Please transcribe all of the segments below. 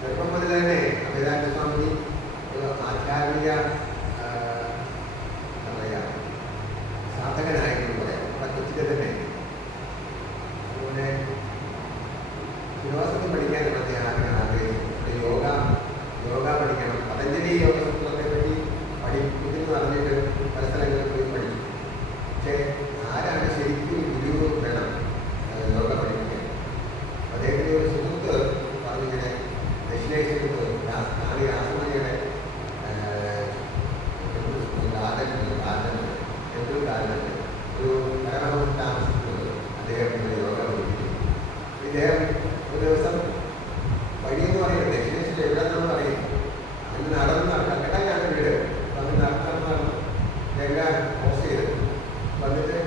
ചെറുപ്പം മുതൽ തന്നെ അഭിരാജ സ്വാമി ഒരു ആധ്യാത്മിക എന്താ പറയുക സാധകനായിരുന്നു പറയാം. നമ്മുടെ കൊച്ചിലെ തന്നെ അതുപോലെ ഫിലോസഫി പഠിക്കാനും അദ്ദേഹം ആഗ്രഹിച്ചു. യോഗ പഠിക്കണം. പതഞ്ജലി യോഗസൂത്രത്തെ പറ്റി പഠിപ്പിക്കുന്നു പറഞ്ഞിട്ട് പല സ്ഥലങ്ങളിൽ പോയി പഠിച്ചു. പക്ഷേ ആരാണ് ശരിക്കും ഗുരു വേണം യോഗ പഠിപ്പിക്കാൻ? അദ്ദേഹത്തിൻ്റെ ഒരു സുഹൃത്ത് പറഞ്ഞിങ്ങനെ ദക്ഷിണേഷ്യൻ നാളെ ആസമണിയുടെ ഗാർഡനുണ്ട് ഒരു പരമഹംസ താമസിക്കുന്നത്. അദ്ദേഹത്തിൻ്റെ യോഗ പഠിപ്പിക്കുന്നു. ഇദ്ദേഹം ഒരു ദിവസം വഴിയെന്ന് പറയുന്നത് ദക്ഷിണേഷ്യയിൽ എവിടെ നിന്നും പറയും അങ്ങനെ നടന്ന് കട്ടക്കാണ് വീട്. അപ്പം നടന്ന് ഗംഗ ക്രോസ് ചെയ്ത് വന്നിട്ട്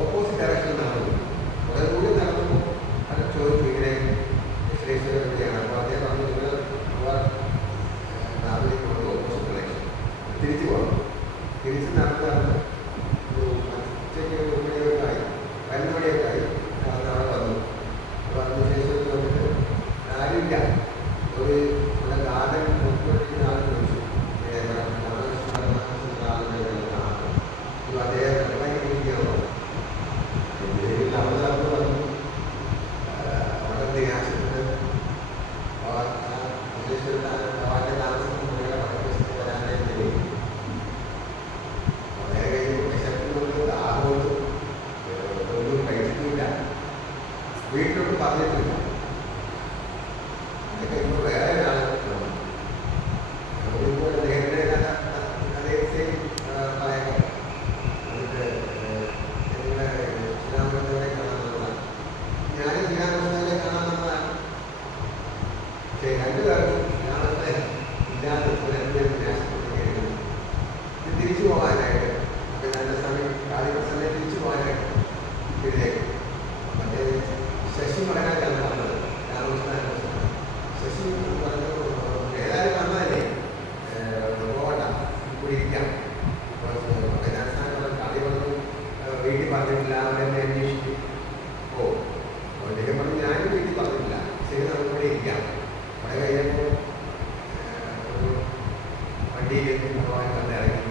ഓപ്പോസിറ്റ് ഡയറക്ഷനിൽ നടന്നു. കുറേ ദൂരം നടന്നപ്പോൾ അത് ചോദിച്ചു ഇങ്ങനെ ദക്ഷിണേശ്വര എവിടെയാണ്. അപ്പോൾ അദ്ദേഹം പറഞ്ഞു നിങ്ങൾ രാവിലെ കൊണ്ട് ഓപ്പോസിറ്റ് ഡയറക്ഷൻ തിരിച്ചു പോകണം. തിരിച്ച് നടന്ന് ഒരു ഉച്ചയ്ക്ക് 1 മണിയൊക്കെ ആയി 2 മണിയൊക്കെ ആയി അവിടെ വന്നു. വന്ന ശേഷം വന്നിട്ട് ആരുമില്ല. ഒരു നമ്മുടെ ഗാർഡൻ നോക്കിക്കൊണ്ടിരിക്കുന്ന ആൾ ചോദിച്ചു അദ്ദേഹം ഇറങ്ങിയിരിക്കുകയാണോ? അവിടെ നടന്നു വന്നു. അവിടെ ആശുപത്രി ഭഗവാന്റെ താമസം വരാനായിട്ട് വളരെ കഴിഞ്ഞ് വിശക്കുന്നുണ്ട്, ദാഹമുണ്ട്, ഒന്നും കഴിച്ചിട്ടില്ല, വീട്ടിലോട്ട് പറഞ്ഞിട്ടില്ല. അതൊക്കെ ഇപ്പോൾ വേറെ ഒരാളെ നമ്മളിപ്പോൾ അദ്ദേഹത്തിൻ്റെ അതേ സെയിം പറയാം. എന്നിട്ട് നിങ്ങളെ ശ്രീരാമകൃഷ്ണനെ കാണാൻ വന്നതാണ്. ഞാനും ശ്രീരാമകൃഷ്ണനെ കാണാൻ വന്നതാണ്. പക്ഷേ രണ്ടുപേർക്കും ശ്രീരാമകൃഷ്ണൻ ഇല്ലാതെ ആശുപത്രിയായിരുന്നു. ഇത് തിരിച്ചു പോകാനായിട്ട് അപ്പം നല്ല സമയം കാലിപ്രസന്നെ തിരിച്ചു പോകാനായിട്ട് വീട്ടിലേക്ക് മറ്റേ ശശി മകനായിട്ടാണ് പറഞ്ഞത്. രാമകൃഷ്ണൻ ശശി പറഞ്ഞു ഏതായാലും വന്നതല്ലേ പോകണ്ട, കൂടി ഇരിക്കാം. കളി പറഞ്ഞു വീട്ടിൽ പറഞ്ഞിട്ടില്ല, അവിടെ എന്നെ അന്വേഷിക്കും. അദ്ദേഹം പറഞ്ഞു ഞാനും വീട്ടിൽ പറഞ്ഞിട്ടില്ല, ശരി നമുക്ക് ഇവിടെ ഇരിക്കാം. അവിടെ കഴിഞ്ഞപ്പോൾ ഒരു വണ്ടിയിലേക്ക് ഭഗവാൻ വന്നിറങ്ങി.